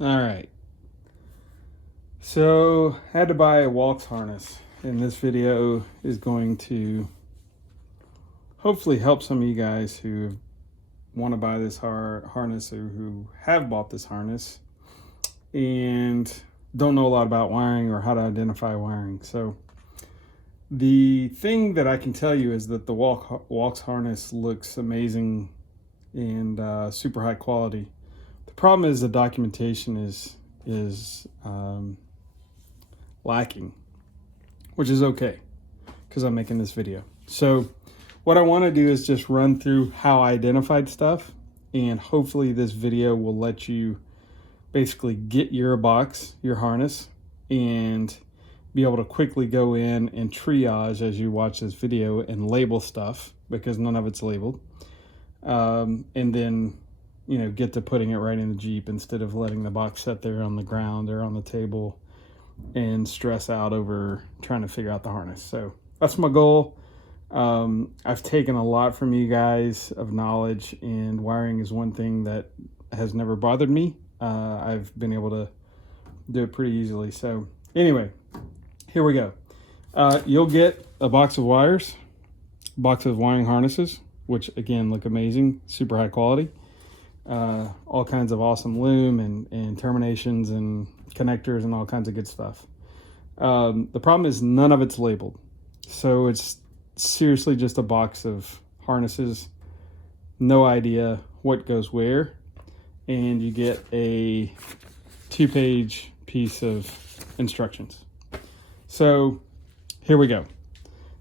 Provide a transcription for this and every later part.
All right. So I had to buy a Walcks harness, and this video is going to hopefully help some of you guys who want to buy this harness or who have bought this harness and don't know a lot about wiring or how to identify wiring. So the thing that I can tell you is that the Walcks harness looks amazing and super high quality. The problem is the documentation is lacking, which is okay because I'm making this video. So what I want to do is just run through how I identified stuff, and hopefully this video will let you basically get your box, your harness, and be able to quickly go in and triage as you watch this video and label stuff because none of it's labeled. And then, get to putting it right in the Jeep instead of letting the box sit there on the ground or on the table and stress out over trying to figure out the harness. So that's my goal. I've taken a lot from you guys of knowledge, and wiring is one thing that has never bothered me. I've been able to do it pretty easily. So anyway, here we go. You'll get a box of wires, a box of wiring harnesses, which again look amazing, super high quality. All kinds of awesome loom and terminations and connectors and all kinds of good stuff. The problem is none of it's labeled. So it's seriously just a box of harnesses, no idea what goes where, and you get a 2-page piece of instructions. So here we go.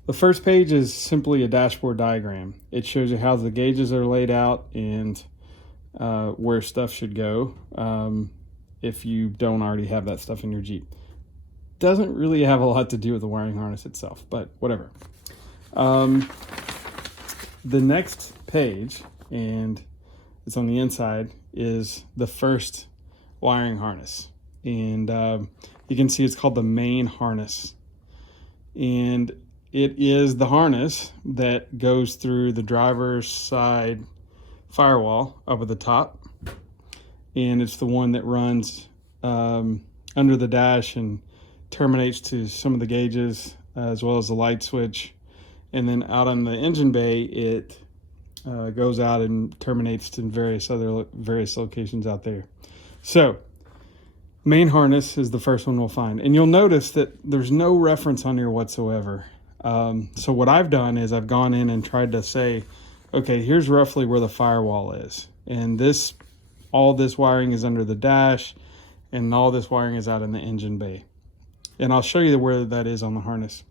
The first page is simply a dashboard diagram. It shows you how the gauges are laid out and where stuff should go if you don't already have that stuff in your Jeep. Doesn't really have a lot to do with the wiring harness itself, but whatever. The next page, and it's on the inside, is the first wiring harness. And you can see it's called the main harness. And it is the harness that goes through the driver's side firewall up at the top. And it's the one that runs under the dash and terminates to some of the gauges as well as the light switch. And then out on the engine bay, it goes out and terminates to various locations out there. So main harness is the first one we'll find. And you'll notice that there's no reference on here whatsoever. So what I've done is I've gone in and tried to say, okay, here's roughly where the firewall is. And all this wiring is under the dash, and all this wiring is out in the engine bay. And I'll show you where that is on the harness.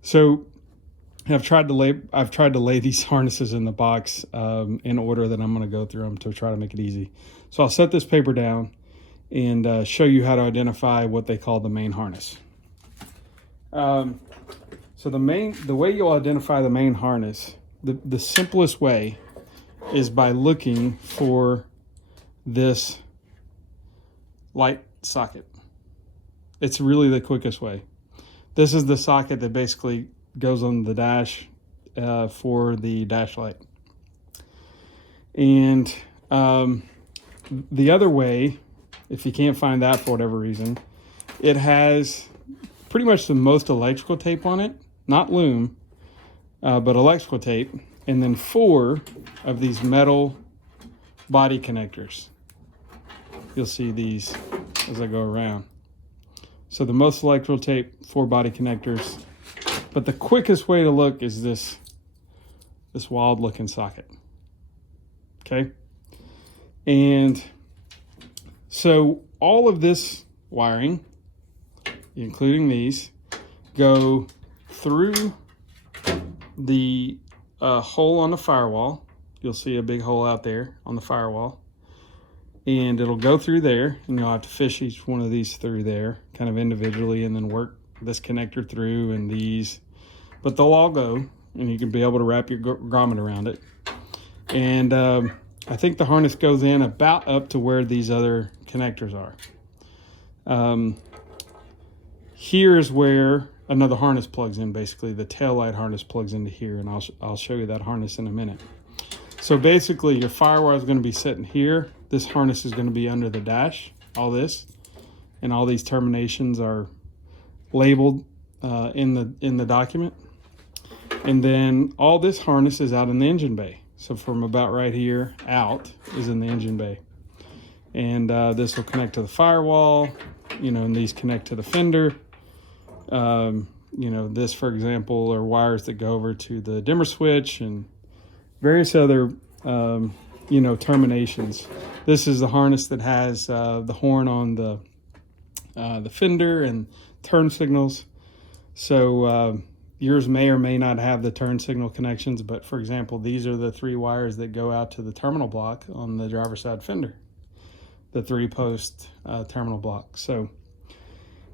So I've tried to lay these harnesses in the box in order that I'm going to go through them to try to make it easy. So I'll set this paper down and show you how to identify what they call the main harness. So the way you'll identify the main harness, the simplest way is by looking for this light socket. It's really the quickest way. This is the socket that basically goes on the dash for the dash light. And the other way, if you can't find that for whatever reason, it has pretty much the most electrical tape on it, not loom, but electrical tape, and then 4 of these metal body connectors. You'll see these as I go around. So the most electrical tape, 4 body connectors. But the quickest way to look is this wild looking socket. Okay. And so all of this wiring, including these, go through the hole on the firewall. You'll see a big hole out there on the firewall. And it'll go through there, and you'll have to fish each one of these through there kind of individually, and then work this connector through and these. But they'll all go, and you can be able to wrap your grommet around it. And I think the harness goes in about up to where these other connectors are. Here's where another harness plugs in. Basically, the taillight harness plugs into here, and I'll show you that harness in a minute. So basically, your firewire is going to be sitting here. This harness is going to be under the dash, all this, and all these terminations are labeled in the document. And then all this harness is out in the engine bay. So from about right here out is in the engine bay. And this will connect to the firewall, and these connect to the fender. This, for example, are wires that go over to the dimmer switch and various other, terminations. This is the harness that has the horn on the fender and turn signals. So yours may or may not have the turn signal connections, but for example, these are the 3 wires that go out to the terminal block on the driver's side fender, the 3-post terminal block. So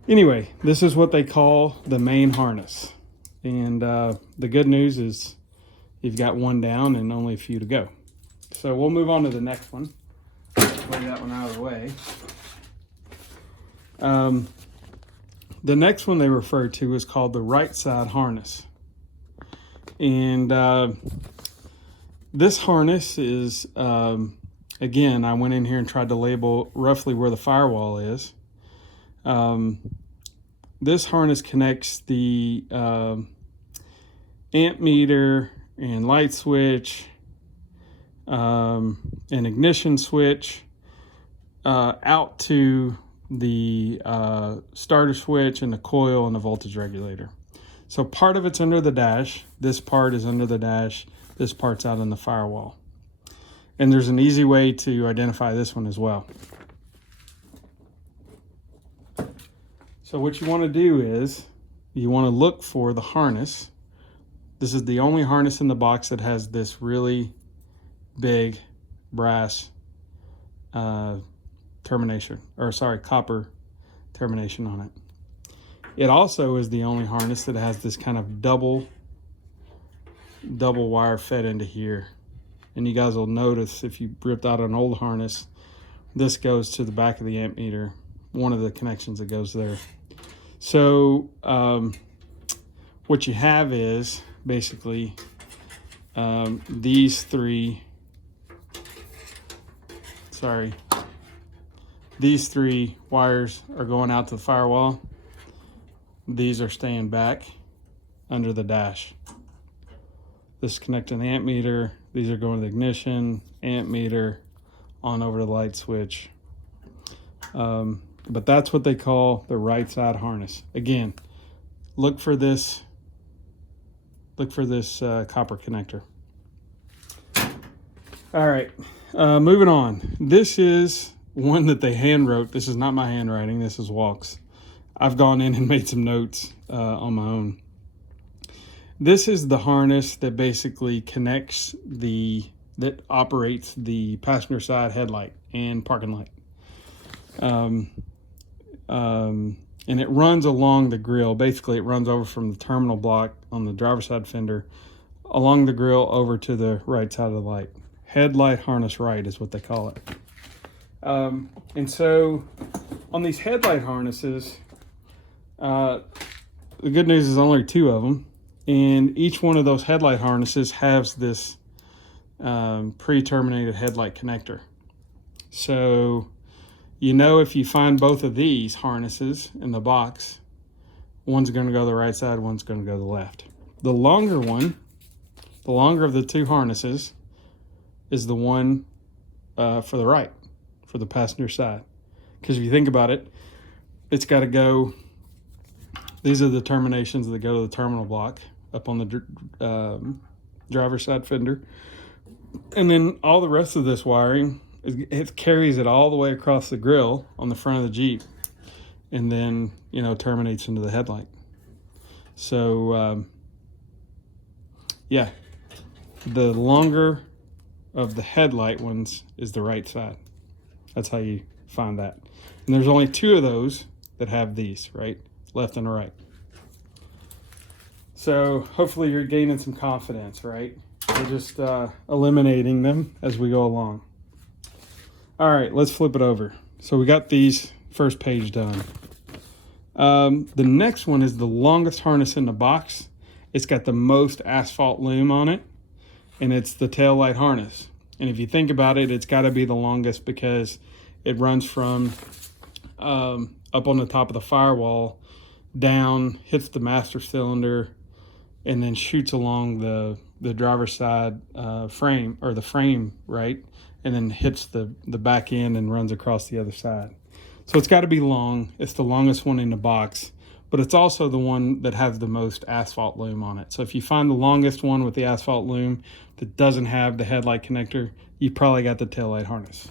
anyway, this is what they call the main harness. And the good news is you've got one down and only a few to go. So we'll move on to the next one. Lay that one out of the way. The next one they refer to is called the right side harness. And this harness is, again, I went in here and tried to label roughly where the firewall is. This harness connects the amp meter and light switch, an ignition switch, out to the starter switch and the coil and the voltage regulator. So part of it's under the dash. This part is under the dash. This part's out in the firewall. And there's an easy way to identify this one as well. So what you want to do is you want to look for the harness. This is the only harness in the box that has this really big brass copper termination on it. It also is the only harness that has this kind of double wire fed into here. And you guys will notice if you ripped out an old harness, this goes to the back of the amp meter, one of the connections that goes there. So what you have is basically these three wires are going out to the firewall. These are staying back under the dash. This is connecting the amp meter. These are going to the ignition, amp meter, on over to the light switch. But that's what they call the right side harness. Again, look for this copper connector. All right, moving on. This is one that they hand wrote. This is not my handwriting. This is Walcks. I've gone in and made some notes on my own. This is the harness that basically connects that operates the passenger side headlight and parking light. And it runs along the grill. Basically, it runs over from the terminal block on the driver's side fender along the grill over to the right side of the light. Headlight harness right is what they call it. And so on these headlight harnesses, the good news is only 2 of them. And each one of those headlight harnesses has this pre-terminated headlight connector. So, if you find both of these harnesses in the box, one's going to go to the right side, one's going to go to the left. The longer of the 2 harnesses is the one for the right, for the passenger side. Because if you think about it, it's got to go, these are the terminations that go to the terminal block up on the driver's side fender. And then all the rest of this wiring, it carries it all the way across the grill on the front of the Jeep, and then terminates into the headlight. So yeah, the longer of the headlight ones is the right side. That's how you find that. And there's only 2 of those that have these, right? Left and right. So hopefully you're gaining some confidence, right? We're just eliminating them as we go along. All right, let's flip it over. So we got these first page done. The next one is the longest harness in the box. It's got the most asphalt loom on it, and it's the Taillight Harness. And if you think about it, it's got to be the longest because It runs from up on the top of the firewall, down, hits the master cylinder, and then shoots along the driver's side frame, or the frame, right? And then hits the back end and runs across the other side. So it's got to be long. It's the longest one in the box, but it's also the one that has the most asphalt loom on it. So if you find the longest one with the asphalt loom that doesn't have the headlight connector, you probably got the taillight harness.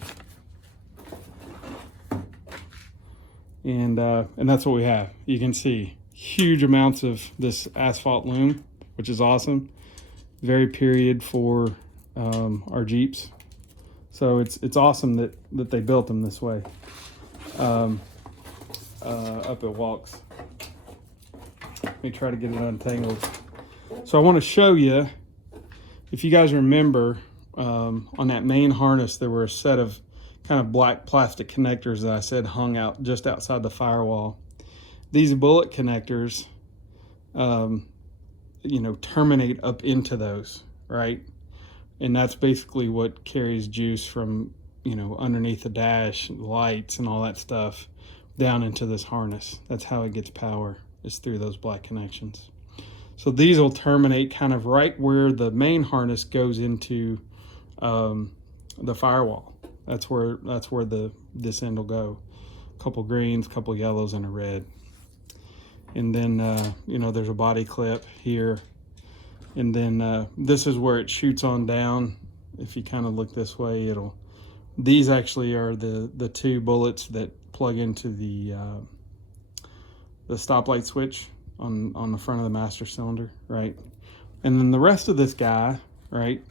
And that's what we have. You can see huge amounts of this asphalt loom, which is awesome. Very period for our Jeeps. So it's awesome that they built them this way up at Walcks. Let me try to get it untangled. So I want to show you, if you guys remember, on that main harness, there were a set of kind of black plastic connectors that I said hung out just outside the firewall. These bullet connectors, terminate up into those, right? And that's basically what carries juice from, underneath the dash, lights and all that stuff down into this harness. That's how it gets power, is through those black connections. So these will terminate kind of right where the main harness goes into the firewall. That's where this end will go. A couple greens, a couple yellows, and a red. And then there's a body clip here, and then this is where it shoots on down. If you kind of look this way, these actually are the two bullets that plug into the stoplight switch on the front of the master cylinder, right? And then the rest of this guy, right,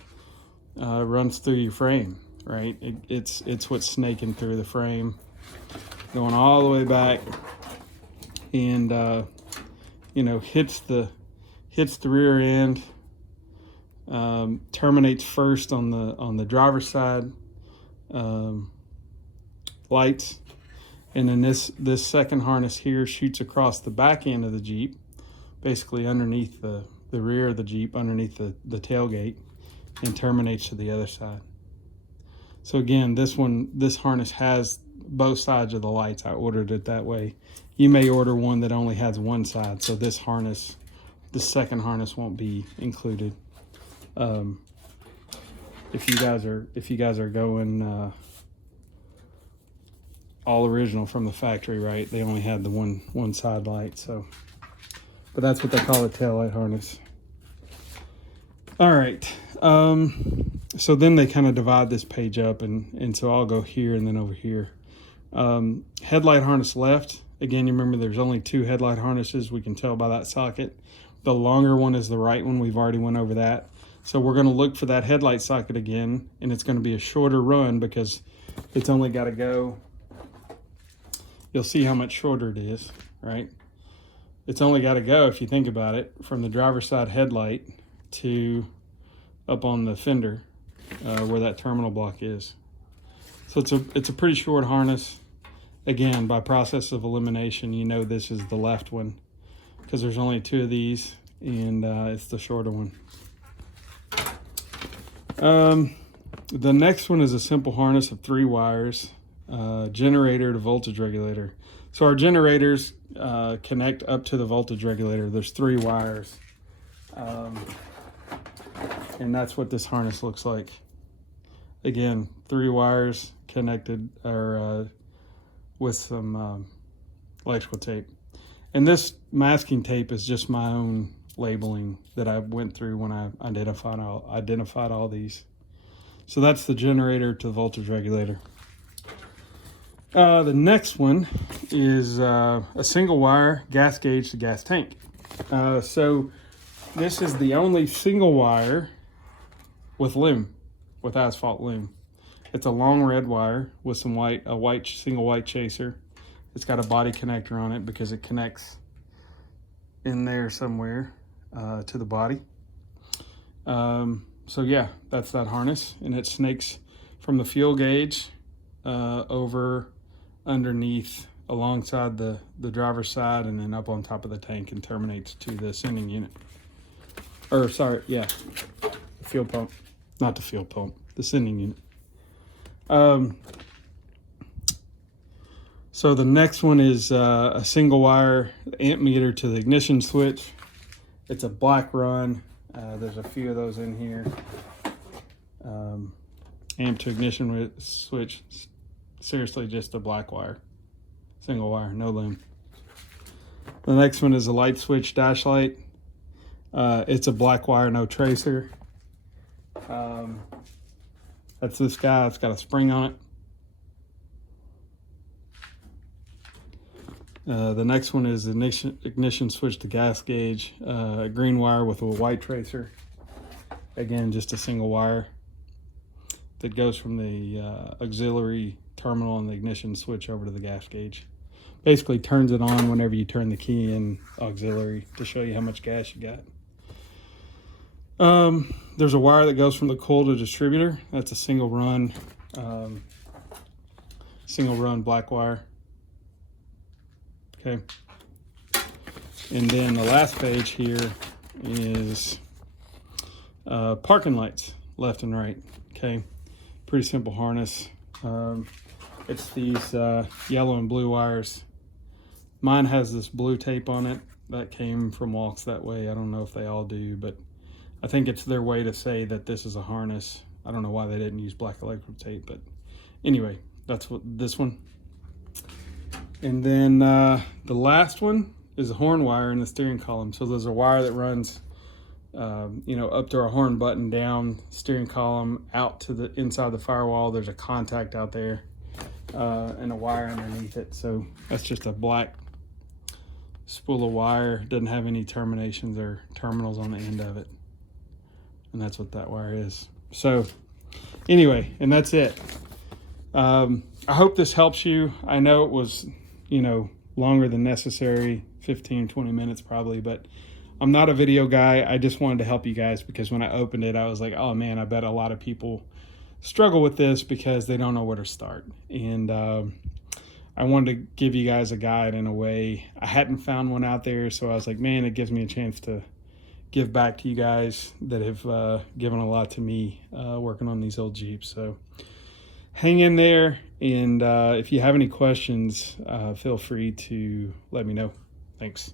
runs through your frame, right? It's what's snaking through the frame, going all the way back, and hits the rear end, terminates first on the driver's side lights, and then this second harness here shoots across the back end of the Jeep, basically underneath the rear of the Jeep, underneath the tailgate, and terminates to the other side. So again, this harness has both sides of the lights. I ordered it that way. You may order one that only has one side, so this second harness won't be included. If you guys are going all original from the factory, right? They only had the one side light, so. But that's what they call a taillight harness. All right. So then they kind of divide this page up, and so I'll go here and then over here. Headlight harness left. Again, you remember there's only two headlight harnesses. We can tell by that socket. The longer one is the right one. We've already went over that. So we're going to look for that headlight socket again, and it's going to be a shorter run because it's only got to go. You'll see how much shorter it is, right? It's only got to go, if you think about it, from the driver's side headlight to up on the fender where that terminal block is. So it's a pretty short harness. Again, by process of elimination, this is the left one because there's only two of these, and it's the shorter one. The next one is a simple harness of 3 wires, generator to voltage regulator. So our generators connect up to the voltage regulator. There's 3 wires, and that's what this harness looks like. Again, 3 wires connected with some electrical tape. And this masking tape is just my own labeling that I went through when I identified all these. So that's the generator to the voltage regulator. The next one is a single wire gas gauge to gas tank. So this is the only single wire with loom, with asphalt loom. It's a long red wire with some single white chaser. It's got a body connector on it because it connects in there somewhere to the body. So yeah, that's that harness, and it snakes from the fuel gauge over underneath alongside the driver's side and then up on top of the tank and terminates to the sending unit. Or sorry, yeah, the fuel pump, not the fuel pump, the sending unit. So the next one is a single wire amp meter to the ignition switch. It's a black run. There's a few of those in here. Amp to ignition switch. Seriously, just a black wire. Single wire, no loom. The next one is a light switch dash light. It's a black wire, no tracer. That's this guy. It's got a spring on it. The next one is ignition switch to gas gauge, a green wire with a white tracer. Again, just a single wire that goes from the auxiliary terminal and the ignition switch over to the gas gauge. Basically turns it on whenever you turn the key in auxiliary to show you how much gas you got. There's a wire that goes from the coil to distributor. That's a single run black wire. Okay. And then the last page here is parking lights, left and right. Okay. Pretty simple harness. It's these yellow and blue wires. Mine has this blue tape on it that came from Walcks that way. I don't know if they all do, but I think it's their way to say that this is a harness. I don't know why they didn't use black electrical tape, but anyway, that's what this one. And then the last one is a horn wire in the steering column. So there's a wire that runs, up to our horn button, down steering column, out to the inside the firewall. There's a contact out there and a wire underneath it. So that's just a black spool of wire. Doesn't have any terminations or terminals on the end of it. And that's what that wire is. So anyway, and that's it. I hope this helps you. I know it was, longer than necessary, 15, 20 minutes probably, but I'm not a video guy. I just wanted to help you guys because when I opened it, I was like, oh man, I bet a lot of people struggle with this because they don't know where to start. And I wanted to give you guys a guide in a way. I hadn't found one out there, so I was like, man, it gives me a chance to give back to you guys that have given a lot to me working on these old Jeeps. So hang in there, and if you have any questions, feel free to let me know. Thanks.